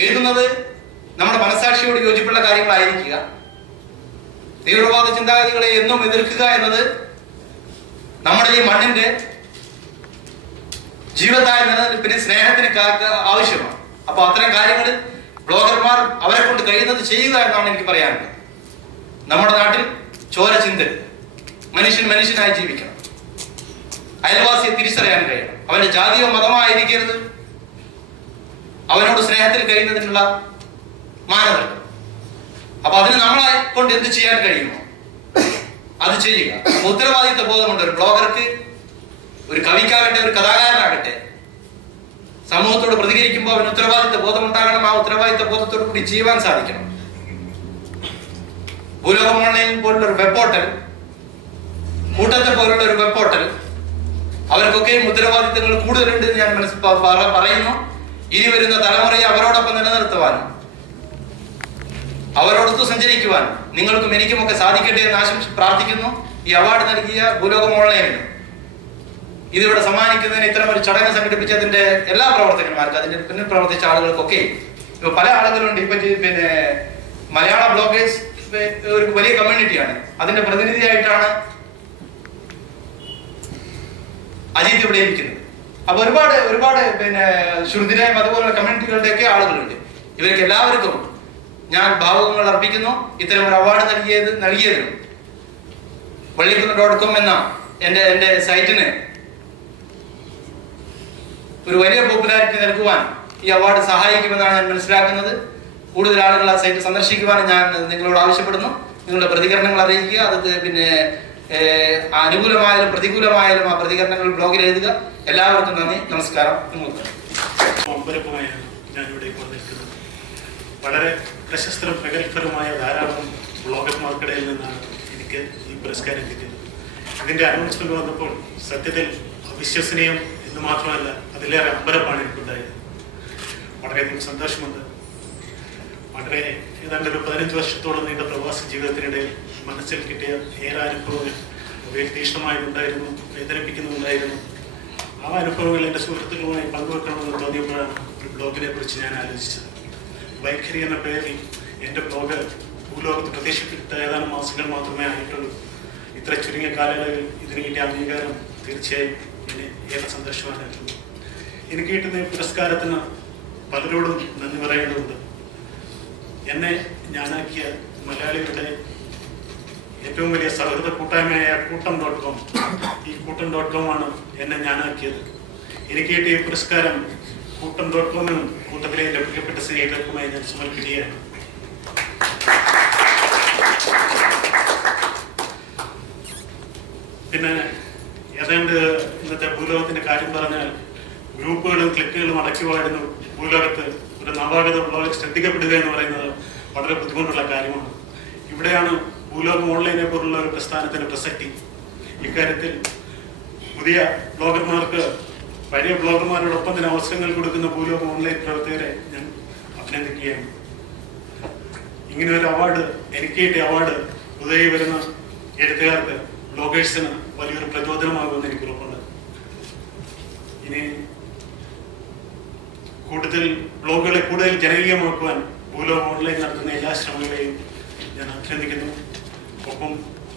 എഴുതുന്നത് നമ്മുടെ മനസാക്ഷിയോട് യോജിപ്പുള്ള കാര്യങ്ങളായിരിക്കുക. തീവ്രവാദ ചിന്താഗതികളെ എന്നും എതിർക്കുക എന്നത് നമ്മുടെ ഈ മണ്ണിന്റെ ജീവതായ നിലനിൽപ്പിന് സ്നേഹത്തിന് ആവശ്യമാണ്. അപ്പൊ അത്തരം കാര്യങ്ങൾ ബ്ലോഗർമാർ അവരെ കൊണ്ട് കഴിയുന്നത് ചെയ്യുക എന്നാണ് എനിക്ക് പറയാനുള്ളത്. നമ്മുടെ നാട്ടിൽ ചോര ചിന്തരുത്. മനുഷ്യൻ മനുഷ്യനായി ജീവിക്കണം. അയൽവാസിയെ തിരിച്ചറിയാൻ കഴിയണം. അവന്റെ ജാതിയോ മതമോ ആയിരിക്കരുത് അവനോട് സ്നേഹത്തിൽ കഴിയുന്നതിനുള്ള മാനദണ്ഡം. അപ്പൊ അതിന് നമ്മളെ കൊണ്ട് എന്ത് ചെയ്യാൻ കഴിയുമോ അത് ചെയ്യുക. ഉത്തരവാദിത്വ ബോധമുണ്ട് ഒരു ബ്ലോഗർക്ക്, ഒരു കവിക്കാകട്ടെ, ഒരു കഥാകാരനാകട്ടെ. സമൂഹത്തോട് പ്രതികരിക്കുമ്പോൾ അവന് ഉത്തരവാദിത്വ ബോധം ഉണ്ടാകണം. ആ ഉത്തരവാദിത്വ ബോധത്തോടു കൂടി ചെയ്യുവാൻ സാധിക്കണം. ഭൂലോകം ഓൺലൈൻ പോലുള്ള ഒരു വെബ് പോർട്ടൽ, കൂട്ടത്തെ പോലുള്ള ഒരു വെബ് പോർട്ടൽ, അവർക്കൊക്കെയും ഉത്തരവാദിത്തങ്ങൾ കൂടുതലുണ്ട് എന്ന് ഞാൻ പറയുന്നു. ഇനി വരുന്ന തലമുറയെ അവരോടൊപ്പം നിലനിർത്തുവാനും അവരോടൊത്ത് സഞ്ചരിക്കുവാനും നിങ്ങൾക്കും എനിക്കുമൊക്കെ സാധിക്കട്ടെ എന്ന് പ്രാർത്ഥിക്കുന്നു. ഈ അവാർഡ് നൽകിയ ഭൂലോകം ഓൺലൈനിന്, ഇതിവിടെ സമ്മാനിക്കുന്നതിന് ഇത്തരം ഒരു ചടങ്ങ് സംഘടിപ്പിച്ചതിന്റെ എല്ലാ പ്രവർത്തകന്മാർക്കും, അതിന്റെ പിന്നിൽ പ്രവർത്തിച്ച ആളുകൾക്കൊക്കെ, ഇപ്പൊ പല ആളുകളുണ്ട്. ഇപ്പൊ പിന്നെ മലയാള ബ്ലോഗേഴ്സ് ഒരു വലിയ കമ്മ്യൂണിറ്റിയാണ്. അതിന്റെ പ്രതിനിധിയായിട്ടാണ് അജിത് ഇവിടെ ഇരിക്കുന്നത്. അപ്പൊ ഒരുപാട് പിന്നെ ശ്രുതിരായും അതുപോലുള്ള കമ്മ്യൂണിറ്റികളുടെയൊക്കെ ആളുകളുണ്ട്. ഇവർക്ക് എല്ലാവർക്കും ഞാൻ ഭാവുകങ്ങൾ അർപ്പിക്കുന്നു. ഇത്തരം ഒരു അവാർഡ് നൽകിയതിനും വള്ളിക്കുന്ന്.com എന്ന എന്റെ സൈറ്റിന് ഒരു വലിയ പോപ്പുലാരിറ്റി നൽകുവാൻ ഈ അവാർഡ് സഹായിക്കുമെന്നാണ് ഞാൻ മനസ്സിലാക്കുന്നത്. കൂടുതൽ ആളുകൾ ആ സൈറ്റ് സന്ദർശിക്കുവാൻ ഞാൻ നിങ്ങളോട് ആവശ്യപ്പെടുന്നു. നിങ്ങളുടെ പ്രതികരണങ്ങൾ അറിയിക്കുക. അത് പിന്നെ അനുകൂലമായാലും പ്രതികൂലമായാലും ആ പ്രതികരണങ്ങൾ ബ്ലോഗിൽ എഴുതുക. എല്ലാവർക്കും നന്ദി, നമസ്കാരം. ഞാനിവിടേക്ക് വന്നിരിക്കുന്നത് വളരെ പ്രശസ്തരും പ്രഗത്ഭരുമായ ധാരാളം ബ്ലോഗർമാർക്കിടയിൽ നിന്നാണ് എനിക്ക് ഈ പുരസ്കാരം കിട്ടിയത്. ഇതിന്റെ അനൗൺസ്മെന്റ് വന്നപ്പോൾ സത്യത്തിൽ അവിശ്വസനീയം എന്ന് മാത്രമല്ല, അതിലേറെ അമ്പരപ്പാണ് എനിക്കുണ്ടായത്. വളരെയധികം സന്തോഷമുണ്ട്. ഏതാണ്ട് ഒരു 15 വർഷത്തോളം നീണ്ട പ്രവാസ ജീവിതത്തിനിടയിൽ മനസ്സിൽ കിട്ടിയ ഏറെ അനുഭവങ്ങൾ തീക്ഷ്ണമായിട്ടുണ്ടായിരുന്നു, വേദനിപ്പിക്കുന്നുണ്ടായിരുന്നു. ആ അനുഭവങ്ങൾ എൻ്റെ സുഹൃത്തുക്കളുമായി പങ്കുവെക്കണമെന്ന് തോന്നിയപ്പോഴാണ് ഒരു ബ്ലോഗിനെ കുറിച്ച് ഞാൻ ആലോചിച്ചത്. വൈഖരി എന്ന പേരിൽ എൻ്റെ ബ്ലോഗ് ഭൂലോകത്ത് പ്രതീക്ഷിക്കപ്പെട്ട ഏതാനും മാസങ്ങൾ മാത്രമേ ആയിട്ടുള്ളൂ. ഇത്ര ചുരുങ്ങിയ കാലയളവിൽ ഇതിന് കിട്ടിയ അംഗീകാരം തീർച്ചയായും എന്നെ ഏറെ സന്തോഷവാനായിരുന്നു. എനിക്ക് കിട്ടുന്ന ഈ പുരസ്കാരത്തിന് പലരോടും നന്ദി പറയേണ്ടതുണ്ട്. എന്നെ ഞാനാക്കിയ മലയാളികളുടെ ഏറ്റവും വലിയ സൗഹൃദ കൂട്ടായ്മയായ കൂട്ടം.com, ഈ കൂട്ടം.com ആണ് എന്നെ ഞാനാക്കിയത്. എനിക്ക് കിട്ടിയ പുരസ്കാരം കൂട്ടം.com-നും കൂട്ടത്തിലെ എൻ്റെ പ്രിയപ്പെട്ട സ്നേഹിതർക്കുമായി ഞാൻ സമർപ്പിക്കുകയാണ്. പിന്നെ ഏതാണ്ട് ഇന്നത്തെ ഭൂലോകത്തിന്റെ കാര്യം പറഞ്ഞാൽ ഗ്രൂപ്പുകളും ക്ലിക്കുകളും അടയ്ക്കുമായിരുന്നു ഭൂലോകത്ത് ഒരു നവാഗത ബ്ലോഗർ ശ്രദ്ധിക്കപ്പെടുക എന്ന് പറയുന്നത് വളരെ ബുദ്ധിമുട്ടുള്ള കാര്യമാണ്. ഇവിടെയാണ് ഭൂലോകം ഓൺലൈനെ പോലുള്ള ഒരു പ്രസ്ഥാനത്തിന്റെ പ്രസക്തി. ഇക്കാര്യത്തിൽ പുതിയ ബ്ലോഗർമാർക്ക് പഴയ ബ്ലോഗർമാരോടൊപ്പം തന്നെ അവസരങ്ങൾ കൊടുക്കുന്ന ഭൂലോകം ഓൺലൈൻ പ്രവർത്തകരെ ഞാൻ അഭിനന്ദിക്കുകയാണ്. ഇങ്ങനെ ഒരു അവാർഡ്, എനിക്ക് കിട്ടിയ അവാർഡ് പുതിയ വരുന്ന എഴുത്തുകാർക്ക്, ബ്ലോഗേഴ്സിന് വലിയൊരു പ്രചോദനമാകുമെന്ന് എനിക്ക് ഉറപ്പുണ്ട്. ഇനി കൂടുതൽ ബ്ലോഗുകളെ കൂടുതൽ ജനകീയമാക്കുവാൻ ഭൂലോകം ഓൺലൈൻ നടത്തുന്ന എല്ലാ ശ്രമങ്ങളെയും ഞാൻ അഭിനന്ദിക്കുന്നു. ഒപ്പം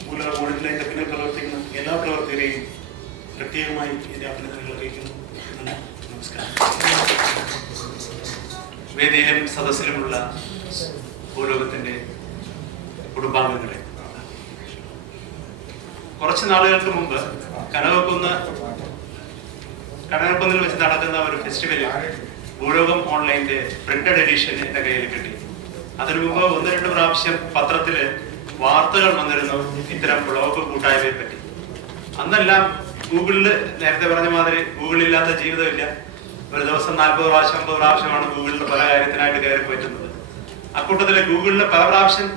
ഭൂലോകം ഓൺലൈനിന്റെ പിന്നിൽ പ്രവർത്തിക്കുന്ന എല്ലാ പ്രവർത്തകരെയും പ്രത്യേകമായി എന്റെ അഭിനന്ദനങ്ങൾ അറിയിക്കുന്നു. നമസ്കാരം. വേദിയിലും സദസ്സിലുമുള്ള ഭൂലോകത്തിന്റെ കുടുംബാംഗങ്ങളെ, കുറച്ച് നാളുകൾക്ക് മുമ്പ് കനകക്കുന്നിൽ വെച്ച് നടക്കുന്ന ഒരു ഫെസ്റ്റിവലിൽ ഭൂലോകം ഓൺലൈൻ്റെ പ്രിന്റഡ് എഡിഷൻ എന്റെ കയ്യിൽ കിട്ടി. അതിനു മുമ്പ് 1-2 പ്രാവശ്യം പത്രത്തില് വാർത്തകൾ വന്നിരുന്നു ഇത്തരം ബ്ലോഗ് കൂട്ടായ്മയെ പറ്റി. അന്നെല്ലാം ഗൂഗിളിൽ, നേരത്തെ പറഞ്ഞ മാതിരി ഗൂഗിളില്ലാത്ത ജീവിതമില്ല. ഒരു ദിവസം 40 പ്രാവശ്യം 50 പ്രാവശ്യമാണ് ഗൂഗിളിൽ പല കാര്യത്തിനായിട്ട് കയറി പറ്റുന്നത്. അക്കൂട്ടത്തില് ഗൂഗിളിൽ പല പ്രാവശ്യം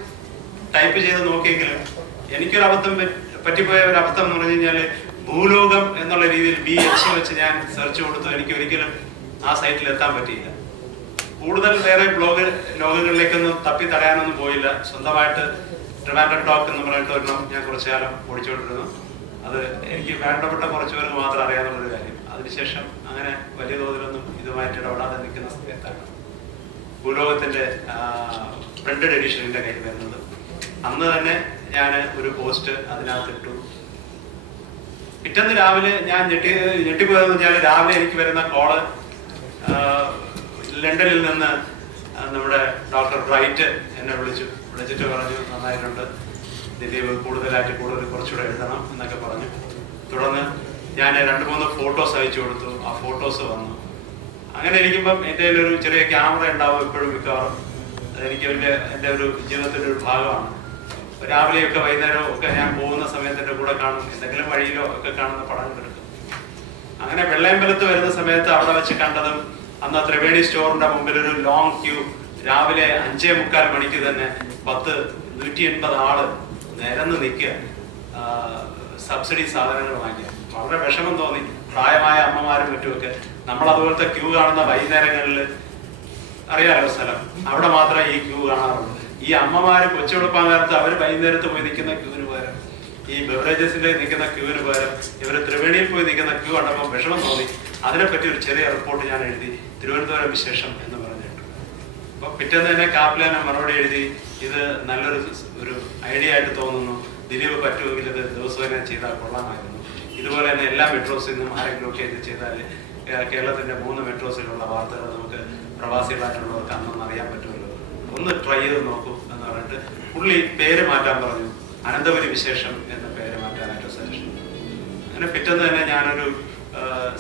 ടൈപ്പ് ചെയ്ത് നോക്കിയെങ്കിലും എനിക്കൊരു അബദ്ധം പറ്റിപ്പോയ ഒരു അബദ്ധം എന്ന് പറഞ്ഞു കഴിഞ്ഞാല് ഭൂലോകം എന്നുള്ള രീതിയിൽ BH വെച്ച് ഞാൻ സെർച്ച് കൊടുത്തു. എനിക്ക് ഒരിക്കലും ആ സൈറ്റിൽ എത്താൻ പറ്റിയില്ല. കൂടുതൽ വേറെ ലോകങ്ങളിലേക്കൊന്നും തപ്പി തടയാനൊന്നും പോയില്ല. സ്വന്തമായിട്ട് ട്രിവാൻഡ്രം ടോക്ക് എന്ന് പറഞ്ഞിട്ട് ഒരെണ്ണം ഞാൻ കുറച്ചു കാലം ഓടിച്ചുകൊണ്ടിരുന്നു. അത് എനിക്ക് വേണ്ടപ്പെട്ട കുറച്ചു പേർക്ക് മാത്രം അറിയാവുന്നൊരു കാര്യം. അതിനുശേഷം അങ്ങനെ വലിയ തോതിലൊന്നും ഇതുമായിട്ട് ഇടപെടാതെ നിൽക്കുന്ന സമയത്താണ് ഭൂലോകത്തിന്റെ പ്രിന്റഡ് എഡിഷൻ എൻ്റെ കയ്യിൽ വരുന്നത്. അന്ന് തന്നെ ഞാൻ ഒരു പോസ്റ്റ് അതിനകത്തിട്ടു. പിറ്റേന്ന് രാവിലെ ഞാൻ ഞെട്ടിപ്പോയതെന്ന് വെച്ചാൽ രാവിലെ എനിക്ക് വരുന്ന കോള് ലണ്ടനിൽ നിന്ന് നമ്മുടെ ഡോക്ടർ ബ്രൈറ്റ് എന്നെ വിളിച്ചിട്ട് പറഞ്ഞു, നന്നായിട്ടുണ്ട് ദിലീപ്, കുറച്ചുകൂടെ എഴുതണം എന്നൊക്കെ പറഞ്ഞു. തുടർന്ന് ഞാൻ 2-3 ഫോട്ടോസ് അയച്ചു കൊടുത്തു. ആ ഫോട്ടോസ് വന്നു. അങ്ങനെ ഇരിക്കുമ്പം എൻ്റെ ഒരു ചെറിയ ക്യാമറ ഉണ്ടാവും എപ്പോഴും മിക്കവാറും. അതെനിക്ക് എൻ്റെ ഒരു ജീവിതത്തിൻ്റെ ഒരു ഭാഗമാണ്. രാവിലെയൊക്കെ വൈകുന്നേരം ഒക്കെ ഞാൻ പോകുന്ന സമയത്ത് എൻ്റെ കൂടെ കാണും, എന്തെങ്കിലും വഴിയിലോ ഒക്കെ കാണുന്ന പടങ്ങൾ എടുക്കും. അങ്ങനെ വെള്ളയമ്പലത്ത് വരുന്ന സമയത്ത് അവിടെ വെച്ച് കണ്ടതും അന്ന് ത്രിവേണി സ്റ്റോറിന്റെ മുമ്പിൽ ഒരു ലോങ് ക്യൂ. രാവിലെ 5:45 മണിക്ക് തന്നെ 180 ആള് നിരന്ന് നിൽക്കുക സബ്സിഡി സാധനങ്ങൾ വാങ്ങിക്കുക. വളരെ വിഷമം തോന്നി. പ്രായമായ അമ്മമാരും മറ്റുമൊക്കെ. നമ്മൾ അതുപോലത്തെ ക്യൂ കാണുന്ന വൈകുന്നേരങ്ങളിൽ അറിയാലോ സ്ഥലം, അവിടെ മാത്രമേ ഈ ക്യൂ കാണാറുള്ളൂ. ഈ അമ്മമാര് കൊച്ചുവെളുപ്പാൻ കാലത്ത് അവർ വൈകുന്നേരത്ത് പോയി നിൽക്കുന്ന ക്യൂവിന് പകരം, ഈ ബെവറേജസിന്റെ നിൽക്കുന്ന ക്യൂവിന് പകരം ഇവർ ത്രിവേണിയിൽ പോയി നിൽക്കുന്ന ക്യൂ കണ്ടപ്പോൾ വിഷമം തോന്നി. അതിനെപ്പറ്റി ഒരു ചെറിയ റിപ്പോർട്ട് ഞാൻ എഴുതി, തിരുവനന്തപുരം വിശേഷം എന്ന് പറഞ്ഞിട്ട്. അപ്പൊ പിറ്റേന്ന് തന്നെ കാപ്പിലാന മറുപടി എഴുതി, ഇത് നല്ലൊരു ഐഡിയ ആയിട്ട് തോന്നുന്നു, ദിലീപ് പറ്റുമെങ്കിൽ ഇത് ദിവസേന ചെയ്താൽ കൊള്ളാമായിരുന്നു. ഇതുപോലെ തന്നെ എല്ലാ മെട്രോസിൽ നിന്നും ആരെങ്കിലും ഒക്കെ ഇത് ചെയ്താൽ കേരളത്തിന്റെ 3 മെട്രോസിലുള്ള വാർത്തകൾ നമുക്ക് പ്രവാസികളായിട്ടുള്ളവർക്ക് അന്നൊന്നും അറിയാൻ പറ്റുമല്ലോ, ഒന്ന് ട്രൈ ചെയ്ത് നോക്കൂ എന്ന് പറഞ്ഞിട്ട് പുള്ളി പേര് മാറ്റാൻ പറഞ്ഞു. അനന്തപുരി വിശേഷം എന്ന പേര് മാറ്റാനായിട്ട് സജഷൻ. അങ്ങനെ പിറ്റേന്ന് തന്നെ ഞാനൊരു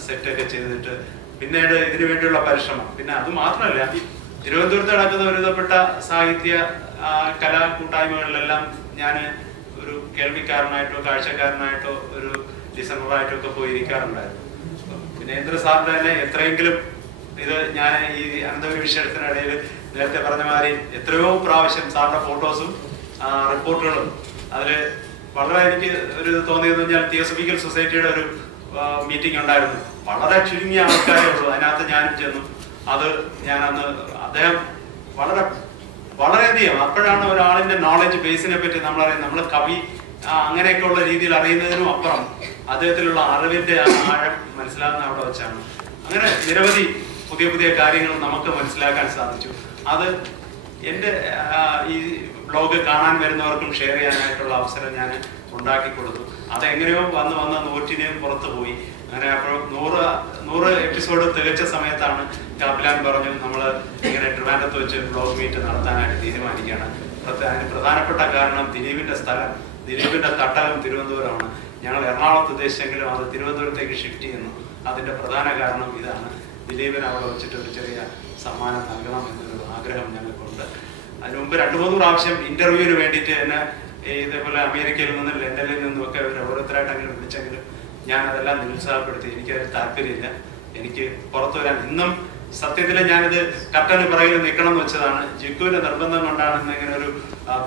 സെറ്റൊക്കെ ചെയ്തിട്ട് പിന്നീട് ഇതിനു വേണ്ടിയുള്ള പരിശ്രമം. പിന്നെ അത് മാത്രമല്ല, തിരുവനന്തപുരത്ത് നടക്കുന്ന ഒരുവിധപ്പെട്ട സാഹിത്യ കലാ കൂട്ടായ്മകളിലെല്ലാം ഞാൻ ഒരു കേൾവിക്കാരനായിട്ടോ കാഴ്ചക്കാരനായിട്ടോ ഒരു ഡിസംബറായിട്ടോ ഒക്കെ പോയി ഇരിക്കാറുണ്ടായിരുന്നു. പിന്നെ ഇന്ദ്ര സാറിന്റെ തന്നെ എത്രയെങ്കിലും ഇത് ഞാൻ ഈ അനന്തപുരി വിഷയത്തിനിടയിൽ നേരത്തെ പറഞ്ഞ മാതിരി എത്രയോ പ്രാവശ്യം സാറിന്റെ ഫോട്ടോസും റിപ്പോർട്ടുകളും അതിൽ വളരെ എനിക്ക് ഒരു തോന്നിയെന്ന് പറഞ്ഞാൽ തിയോസഫിക്കൽ സൊസൈറ്റിയുടെ ഒരു മീറ്റിംഗ് ഉണ്ടായിരുന്നു. വളരെ ചുരുങ്ങിയ ആൾക്കാരേ ഉള്ളൂ. അതിനകത്ത് ഞാനും ചെന്നു. അത് ഞാനന്ന് അദ്ദേഹം വളരെയധികം അപ്പോഴാണ് ഒരാളിന്റെ നോളജ് ബേസിനെ പറ്റി നമ്മളറിയാം. നമ്മൾ കവി അങ്ങനെയൊക്കെ ഉള്ള രീതിയിൽ അറിയുന്നതിനും അപ്പുറം അദ്ദേഹത്തിലുള്ള അറിവിന്റെ ആഴം മനസ്സിലാകുന്ന അവിടെ വെച്ചാണ്. അങ്ങനെ നിരവധി പുതിയ കാര്യങ്ങൾ നമുക്ക് മനസ്സിലാക്കാൻ സാധിച്ചു. അത് എൻ്റെ ഈ ബ്ലോഗ് കാണാൻ വരുന്നവർക്കും ഷെയർ ചെയ്യാനായിട്ടുള്ള അവസരം ഞാൻ ഉണ്ടാക്കി കൊടുത്തു. അതെങ്ങനെയോ വന്ന് 100 പുറത്തു പോയി. അങ്ങനെ അപ്പോൾ 100 എപ്പിസോഡ് തികച്ച സമയത്താണ് കാപ്പിലാൻ പറഞ്ഞു, നമ്മൾ ഇങ്ങനെ ട്രിവാൻഡ്രത്ത് വെച്ച് ബ്ലോഗ് മീറ്റ് നടത്താനായിട്ട് തീരുമാനിക്കുകയാണ്. അതിന് പ്രധാനപ്പെട്ട കാരണം ദിലീപിന്റെ തട്ടകം തിരുവനന്തപുരമാണ്. ഞങ്ങൾ എറണാകുളത്ത് ഉദ്ദേശിച്ചെങ്കിലും അത് തിരുവനന്തപുരത്തേക്ക് ഷിഫ്റ്റ് ചെയ്യുന്നു. അതിന്റെ പ്രധാന കാരണം ഇതാണ്, ദിലീപിന് അവിടെ വെച്ചിട്ട് ഒരു ചെറിയ സമ്മാനം നൽകണം എന്നൊരു ആഗ്രഹം ഞങ്ങൾക്കുണ്ട്. അതിന് മുമ്പ് 2-3 പ്രാവശ്യം ഇന്റർവ്യൂവിന് വേണ്ടിയിട്ട് എന്നെ ഇതേപോലെ അമേരിക്കയിൽ നിന്നും ലണ്ടനിൽ നിന്നും ഒക്കെ ഓരോരുത്തരായിട്ടെങ്കിലും വിളിച്ചെങ്കിലും ഞാൻ അതെല്ലാം നിരുത്സാഹപ്പെടുത്തി. എനിക്കതിൽ താല്പര്യമില്ല. എനിക്ക് പുറത്തു വരാൻ ഇന്നും സത്യത്തിൽ ഞാനിത് കർട്ടന് പുറകിൽ നിൽക്കണം എന്ന് വെച്ചതാണ്. ജിക്കുവിന്റെ നിർബന്ധം കൊണ്ടാണ് ഇങ്ങനെ ഒരു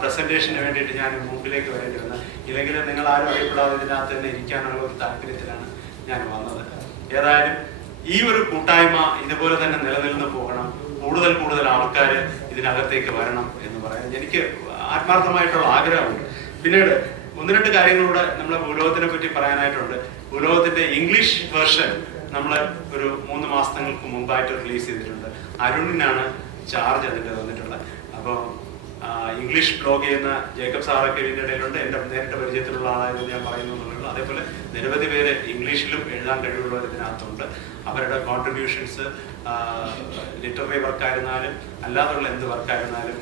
പ്രസന്റേഷന് വേണ്ടിയിട്ട് ഞാൻ മുമ്പിലേക്ക് വരേണ്ടി വന്നത്. ഇല്ലെങ്കിൽ നിങ്ങൾ ആരും അറിയപ്പെടാതെ ഇതിനകത്ത് തന്നെ ഇരിക്കാനുള്ള ഒരു താല്പര്യത്തിലാണ് ഞാൻ വന്നത്. ഏതായാലും ഈ ഒരു കൂട്ടായ്മ ഇതുപോലെ തന്നെ നിലനിന്ന് പോകണം. കൂടുതൽ ആൾക്കാർ ഇതിനകത്തേക്ക് വരണം എന്ന് പറയാൻ എനിക്ക് ആത്മാർത്ഥമായിട്ടുള്ള ആഗ്രഹമുണ്ട്. പിന്നീട് 1-2 കാര്യങ്ങളൂടെ നമ്മളെ ഭൂലോകത്തിനെ പറ്റി പറയാനായിട്ടുണ്ട്. ഭൂലോകത്തിന്റെ ഇംഗ്ലീഷ് വേർഷൻ നമ്മൾ ഒരു 3 മാസങ്ങൾക്ക് മുമ്പായിട്ട് റിലീസ് ചെയ്തിട്ടുണ്ട്. അരുണിനാണ് ചാർജ് അതിന്റെ തന്നിട്ടുള്ളത്. അപ്പോൾ ഇംഗ്ലീഷ് ബ്ലോഗ് ചെയ്യുന്ന ജേക്കബ് സാറൊക്കെ ഇതിന്റെ ഇടയിലുണ്ട്. എൻ്റെ നേരിട്ട് പരിചയത്തിലുള്ള ആളായിരുന്നു ഞാൻ പറയുന്നുള്ളൂ. അതേപോലെ നിരവധി പേര് ഇംഗ്ലീഷിലും എഴുതാൻ കഴിവുള്ളവർ ഇതിനകത്തുണ്ട്. അവരുടെ കോൺട്രിബ്യൂഷൻസ് ലിറ്റററി വർക്കായിരുന്നാലും അല്ലാതുള്ള എന്ത് വർക്കായിരുന്നാലും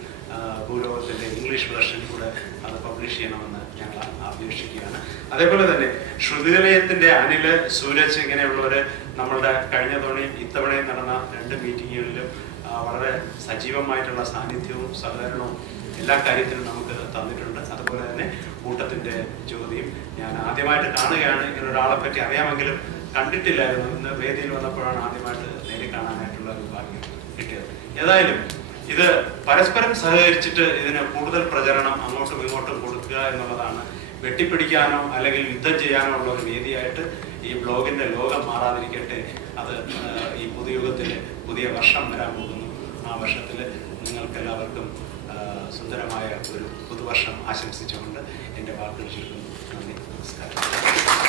ഭൂലോകത്തിന്റെ ഇംഗ്ലീഷ് വേർഷൻ കൂടെ അത് പബ്ലിഷ് ചെയ്യണമെന്ന് ഞങ്ങൾ അപേക്ഷിക്കുകയാണ്. അതേപോലെ തന്നെ ശ്രുതിനിലയത്തിന്റെ അനില്, സൂരജ് ഇങ്ങനെയുള്ളവര് നമ്മളുടെ കഴിഞ്ഞ തവണയും ഇത്തവണയും നടന്ന 2 മീറ്റിങ്ങുകളിലും വളരെ സജീവമായിട്ടുള്ള സാന്നിധ്യവും സഹകരണവും എല്ലാ കാര്യത്തിലും നമുക്ക് തന്നിട്ടുണ്ട്. അതുപോലെ തന്നെ കൂട്ടത്തിന്റെ ജ്യോതിയും ഞാൻ ആദ്യമായിട്ട് കാണുകയാണ്. ഇങ്ങനെ ഒരാളെ പറ്റി അറിയാമെങ്കിലും കണ്ടിട്ടില്ലായിരുന്നു. ഇന്ന് വേദിയിൽ വന്നപ്പോഴാണ് ആദ്യമായിട്ട് നേരിൽ കാണാനായിട്ടുള്ള ഒരു ഭാഗ്യം കിട്ടിയത്. ഏതായാലും ഇത് പരസ്പരം സഹകരിച്ചിട്ട് ഇതിന് കൂടുതൽ പ്രചരണം അങ്ങോട്ടും ഇങ്ങോട്ടും കൊടുക്കുക എന്നുള്ളതാണ്. വെട്ടിപ്പിടിക്കാനോ അല്ലെങ്കിൽ യുദ്ധം ചെയ്യാനോ ഉള്ള ഒരു വേദിയായിട്ട് ഈ ബ്ലോഗിന്റെ ലോകം മാറാതിരിക്കട്ടെ. അത് ഈ പുതുയുഗത്തിൽ പുതിയ വർഷം വരാൻ പോകുന്നു. ആ വർഷത്തിൽ നിങ്ങൾക്കെല്ലാവർക്കും സുന്ദരമായ ഒരു പുതുവർഷം ആശംസിച്ചുകൊണ്ട് എൻ്റെ വാക്കുകൾ ചുരുക്കുന്നു. നന്ദി, നമസ്കാരം.